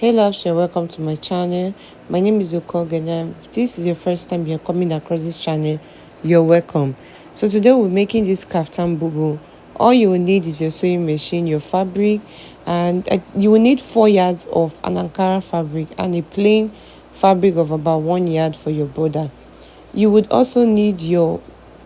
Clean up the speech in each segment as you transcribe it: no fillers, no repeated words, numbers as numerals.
Hey loves and welcome to my channel. My name is Okogen. If this is your first time you're coming across this channel, you're welcome. So today we're making this Kaftan Bubu. All you will need is your sewing machine, your fabric, and you will need 4 yards of an Ankara fabric and a plain fabric of about 1 yard for your border. You would also need your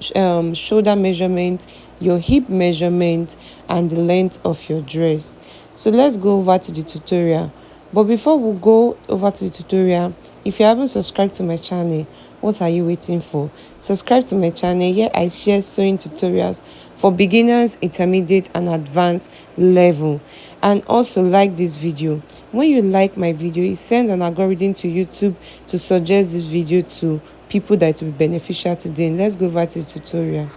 shoulder measurement, your hip measurement, and the length of your dress. So let's go over to the tutorial. But before we go over to the tutorial, if you haven't subscribed to my channel, what are you waiting for? Subscribe to my channel. Here I share sewing tutorials for beginners, intermediate, and advanced level. And also like this video. When you like my video, it sends an algorithm to YouTube to suggest this video to people that will be beneficial to them. Let's go over to the tutorial.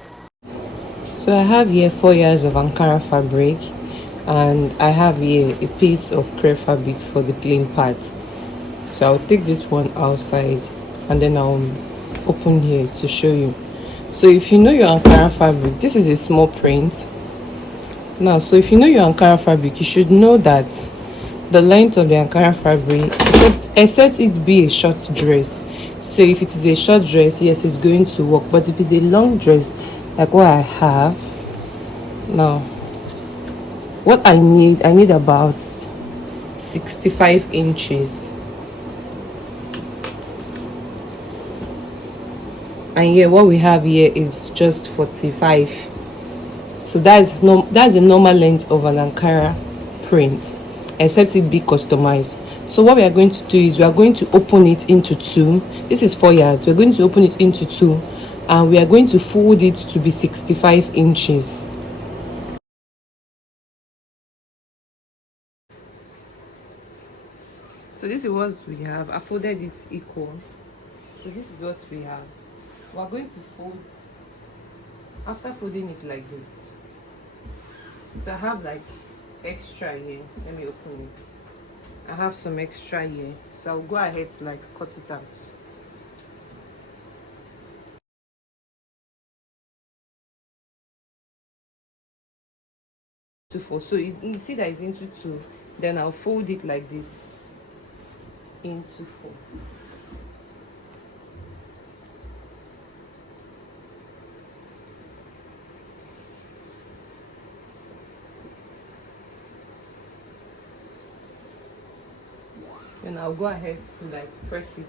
So I have here 4 yards of Ankara fabric, and I have here a piece of crepe fabric for the plain part. So I'll take this one outside and then I'll open here to show you. So if you know your Ankara fabric, this is a small print. Now, so if you know your Ankara fabric, you should know that the length of the Ankara fabric, except it be a short dress. So if it is a short dress, yes, it's going to work. But if it's a long dress, like what I have now, what I need about 65 inches. And here what we have here is just 45. So that's a normal length of an Ankara print, except it be customized. So what we are going to do is we are going to open it into two. This is 4 yards. We're going to open it into two, and we are going to fold it to be 65 inches. So this is what we have. I folded it equal. So this is what we have. We are going to fold, after folding it like this. So I have like extra here. Let me open it. I have some extra here, so I'll go ahead to like cut it out. So you see that it's into two, then I'll fold it like this into four. Then I'll go ahead to like press it.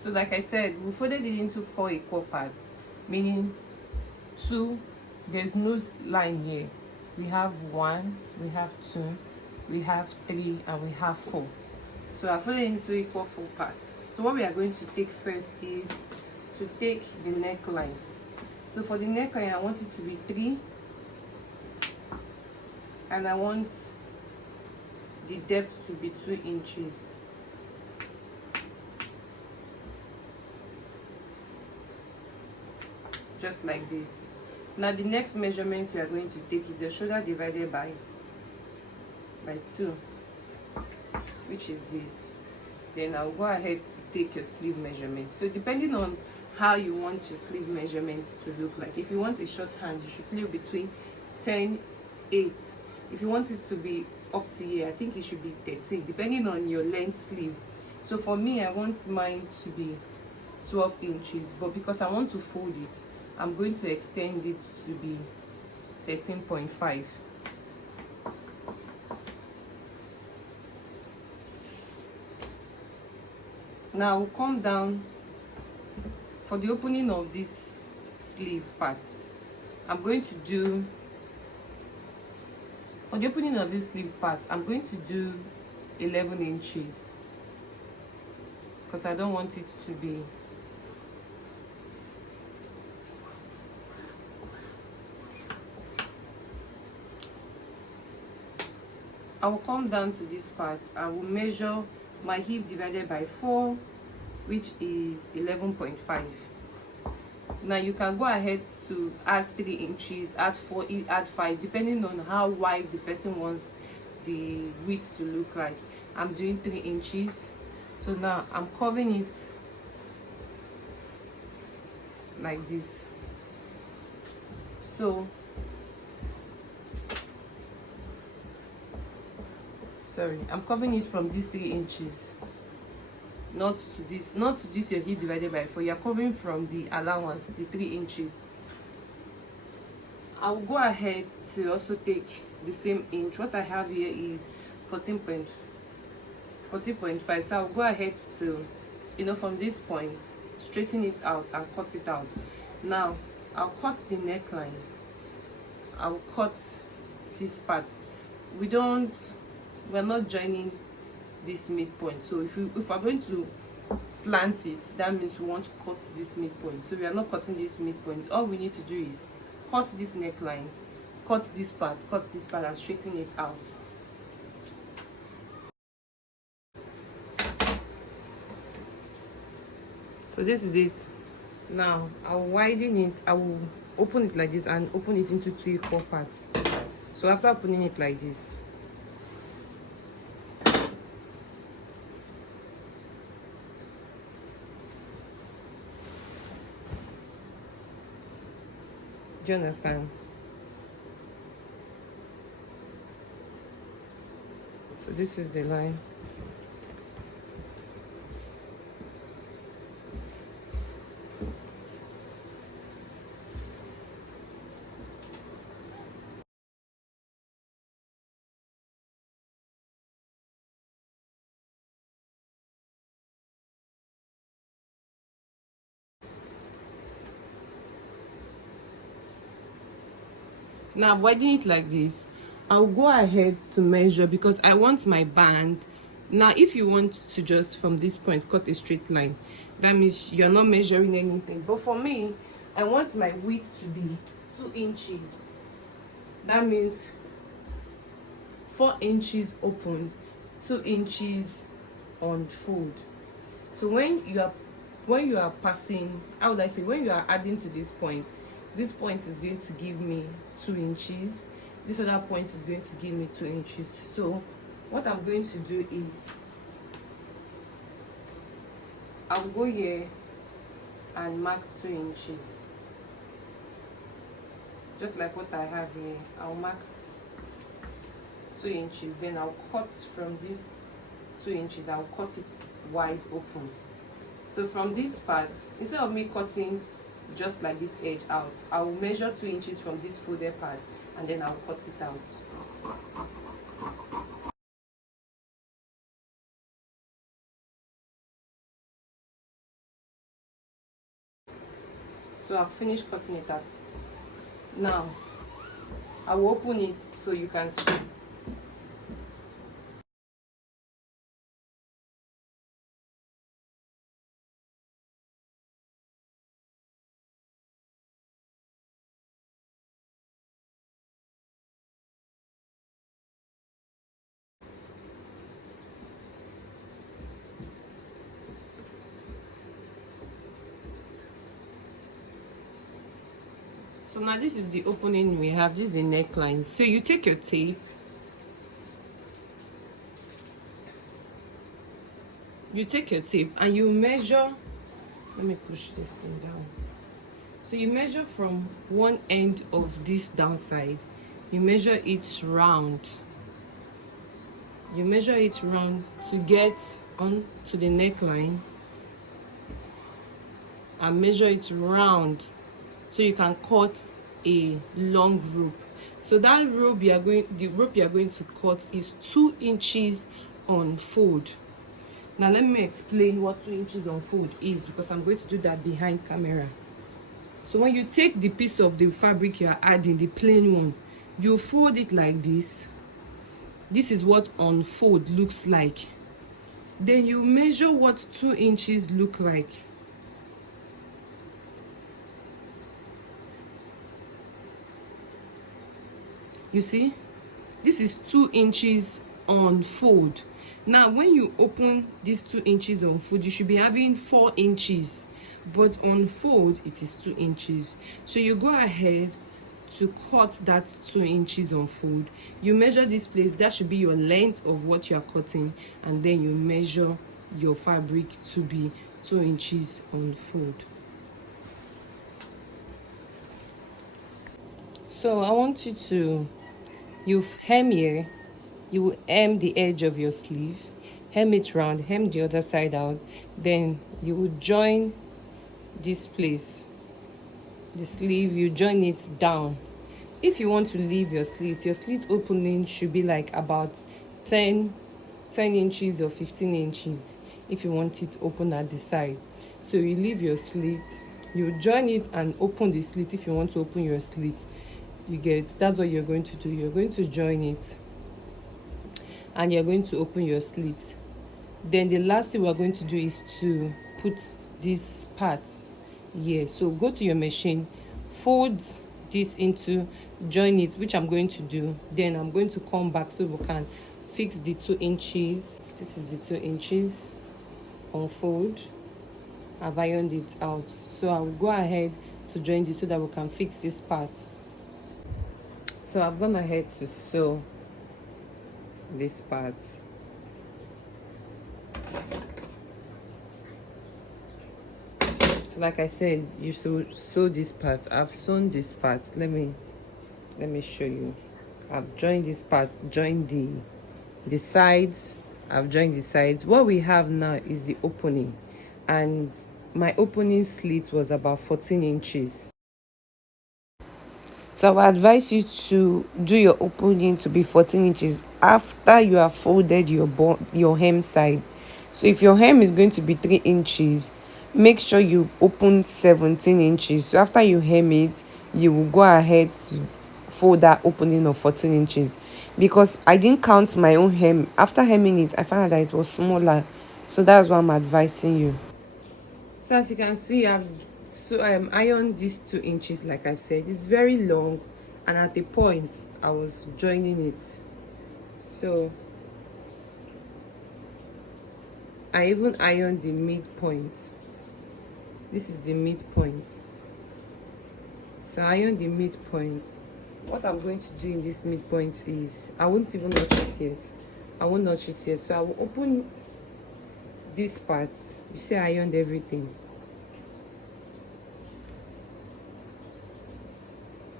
So like I said, we folded it into 4 equal parts, meaning two, there's no line here. We have 1, we have 2, we have 3, and we have 4. So I folded it into equal 4 parts. So what we are going to take first is to take the neckline. So for the neckline, I want it to be 3, and I want the depth to be 2 inches. Just like this. Now the next measurement we are going to take is the shoulder divided by 2, which is this. Then I'll go ahead to take your sleeve measurement. So depending on how you want your sleeve measurement to look like, if you want a short hand, you should play between 10, 8. If you want it to be up to here, I think it should be 13, depending on your length sleeve. So for me, I want mine to be 12 inches, but because I want to fold it, I'm going to extend it to be 13.5. Now we'll come down for the opening of this sleeve part. I'm going to do, for the opening of this sleeve part, I'm going to do 11 inches because I don't want it to be I will come down to this part. I will measure my hip divided by 4, which is 11.5. Now you can go ahead to add 3 inches, add 4, add 5, depending on how wide the person wants the width to look like. I'm doing 3 inches. So now I'm covering it like this. So sorry, I'm covering it from these 3 inches, not to this your hip divided by 4. You're covering from the allowance, the 3 inches. I'll go ahead to also take the same inch. What I have here is 14.5. So I'll go ahead to, from this point, straighten it out and cut it out. Now I'll cut the neckline. I'll cut this part. We're not joining this midpoint. So if we're going to slant it, that means we want to cut this midpoint. So we are not cutting this midpoint. All we need to do is cut this neckline, cut this part, and straighten it out. So this is it. Now I'll widen it. I will open it like this and open it into 2 equal parts. So after opening it like this, do you understand? So this is the line. Now I'm widening it like this. I'll go ahead to measure because I want my band. Now if you want to just from this point cut a straight line, that means you're not measuring anything. But for me, I want my width to be 2 inches. That means 4 inches open, 2 inches unfold. So when you are passing, how would I say, when you are adding to this point is going to give me 2 inches. This other point is going to give me 2 inches. So what I'm going to do is I'll go here and mark 2 inches. Just like what I have here, I'll mark 2 inches. Then I'll cut from this 2 inches, I'll cut it wide open. So from this part, instead of me cutting just like this edge out, I will measure 2 inches from this folded part and then I'll cut it out. So I've finished cutting it out. Now I will open it so you can see. So now this is the opening we have. This is the neckline. So you take your tape, and you measure. Let me push this thing down. So you measure from one end of this downside, you measure it round. You measure it round to get on to the neckline and measure it round so you can cut a long rope. So that rope the rope you are going to cut is 2 inches on fold. Now let me explain what 2 inches on fold is, because I'm going to do that behind camera. So when you take the piece of the fabric you are adding, the plain one, you fold it like this. This is what unfold looks like. Then you measure what 2 inches look like. You see, this is 2 inches unfold. Now when you open these 2 inches unfold, you should be having 4 inches, but unfold it is 2 inches. So you go ahead to cut that 2 inches unfold. You measure this place, that should be your length of what you are cutting, and then you measure your fabric to be 2 inches unfold. So I want you to, you hem here, you will hem the edge of your sleeve, hem it round, hem the other side out, then you will join this place, the sleeve, you join it down. If you want to leave your slit opening should be like about 10 inches or 15 inches if you want it open at the side. So you leave your slit, you join it and open the slit. If you want to open your slit, you get, that's what you're going to do. You're going to join it and you're going to open your slit. Then the last thing we're going to do is to put this part here. So go to your machine, fold this into, join it, which I'm going to do. Then I'm going to come back so we can fix the 2 inches. This is the 2 inches. Unfold. I've ironed it out, so I will go ahead to join this so that we can fix this part. So I've gone ahead to sew this part. So like I said, you should sew this part. I've sewn this part. Let me show you. I've joined this part, joined the sides. I've joined the sides. What we have now is the opening, and my opening slit was about 14 inches. So I would advise you to do your opening to be 14 inches after you have folded your hem side. So if your hem is going to be 3 inches, make sure you open 17 inches. So after you hem it, you will go ahead to fold that opening of 14 inches. Because I didn't count my own hem. After hemming it, I found out that it was smaller. So that's why I'm advising you. So as you can see, I've ironed these 2 inches. Like I said, it's very long, and at the point I was joining it, so I even ironed the midpoint. This is the midpoint, so I ironed the midpoint. What I'm going to do in this midpoint is, I won't even notch it yet. I won't notch it yet. So I will open this part. You see, I ironed everything.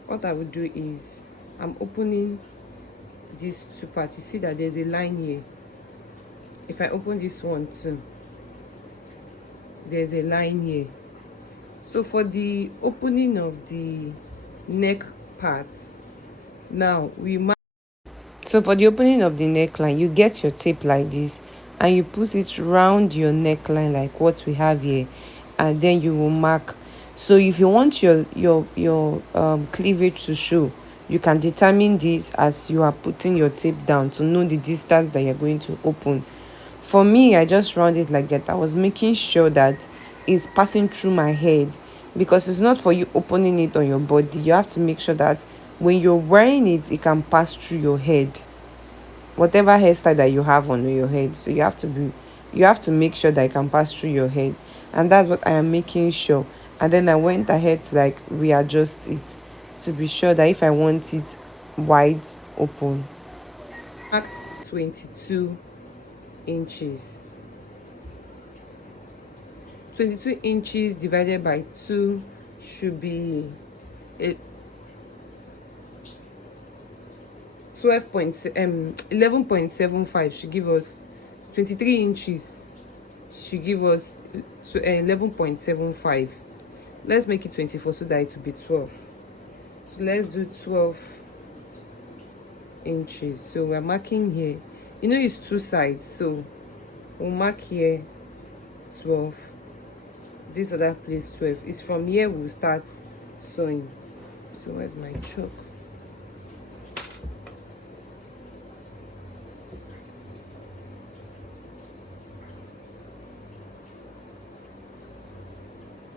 What I will do is, I'm opening these 2 parts. You see that there's a line here. If I open this one too, there's a line here. So for the opening of the neck part, now so for the opening of the neckline, you get your tape like this and you put it round your neckline like what we have here, and then you will mark. So if you want your cleavage to show, you can determine this as you are putting your tape down to know the distance that you're going to open. For me, I just round it like that. I was making sure that it's passing through my head, because it's not for you opening it on your body. You have to make sure that when you're wearing it, it can pass through your head, whatever hairstyle that you have on your head. So you have to make sure that it can pass through your head, and that's what I am making sure. And then I went ahead to like readjust it to be sure that if I want it wide open. Act 22 inches. 22 inches divided by 2 should be 11.75 should give us 23 inches, should give us 11.75. Let's make it 24 so that it will be 12. So let's do 12 inches. So we're marking here, you know, it's 2 sides, so we'll mark here 12, this other place 12. It's from here we'll start sewing. So where's my chalk?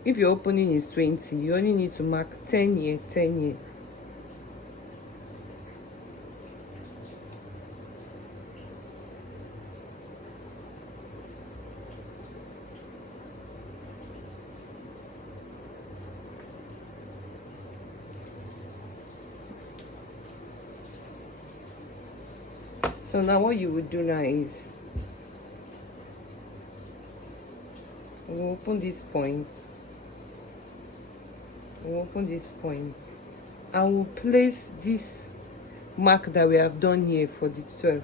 If your opening is 20, you only need to mark 10 here, 10 here. So now what you would do now is, we'll open this point, we'll open this point, and we'll place this mark that we have done here for the 12.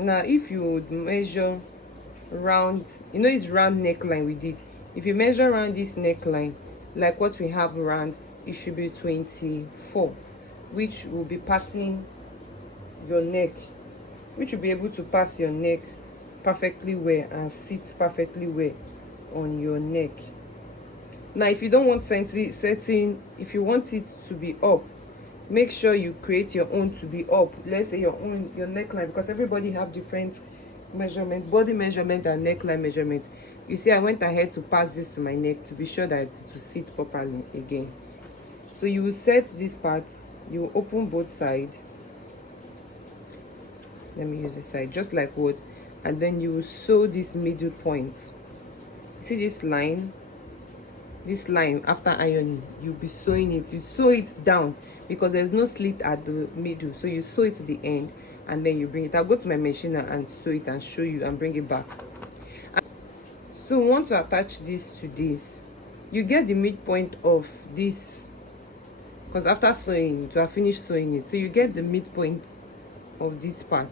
Now if you would measure round, it's round neckline we did. If you measure around this neckline, like what we have around, it should be 24, which will be passing your neck, which will be able to pass your neck perfectly well and sit perfectly well on your neck. Now if you don't want setting, if you want it to be up, make sure you create your own to be up. Let's say your neckline, because everybody have different measurement, body measurement and neckline measurement. You see, I went ahead to pass this to my neck to be sure that it will sit properly again. So you will set this part, you will open both sides. Let me use this side, just like what, and then you will sew this middle point. See this line after ironing, you'll be sewing it. You sew it down because there's no slit at the middle, so you sew it to the end and then you bring it. I'll go to my machine and sew it and show you and bring it back. So we want to attach this to this. You get the midpoint of this, because after sewing it, you have finished sewing it, so you get the midpoint of this part,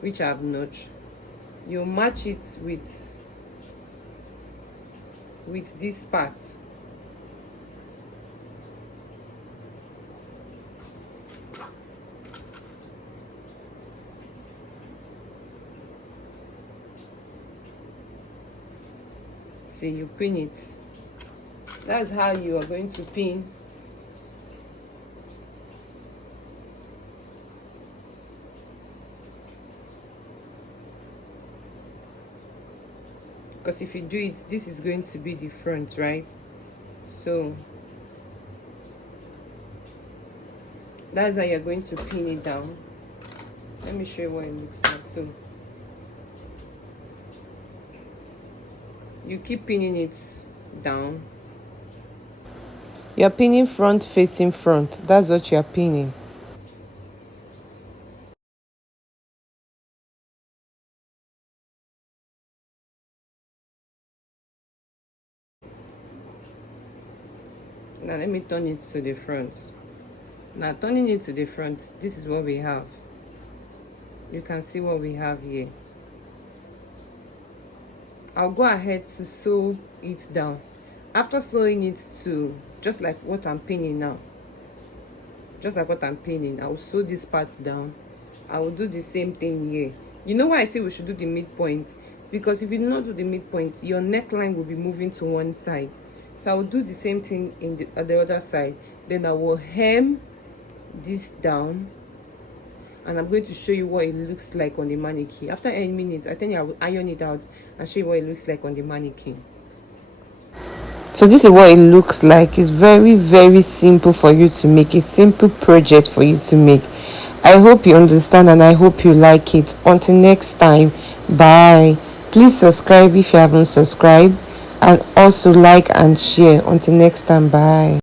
which I have notched. You match it with this part. See, you pin it. That's how you are going to pin because if you do it, this is going to be the front, right? So that's how you're going to pin it down. Let me show you what it looks like. So you keep pinning it down. You're pinning front facing front. That's what you're pinning. Now let me turn it to the front. Now turning it to the front, this is what we have. You can see what we have here. I'll go ahead to sew it down. After sewing it to just like what I'm pinning now, I will sew this part down. I will do the same thing here. You know why I say we should do the midpoint? Because if you do not do the midpoint, your neckline will be moving to one side. So I will do the same thing at the other side. Then I will hem this down, and I'm going to show you what it looks like on the mannequin. After a minute, I think I will iron it out and show you what it looks like on the mannequin. So this is what it looks like. It's very, very simple for you to make. A simple project for you to make. I hope you understand and I hope you like it. Until next time, bye. Please subscribe if you haven't subscribed, and also like and share. Until next time, bye.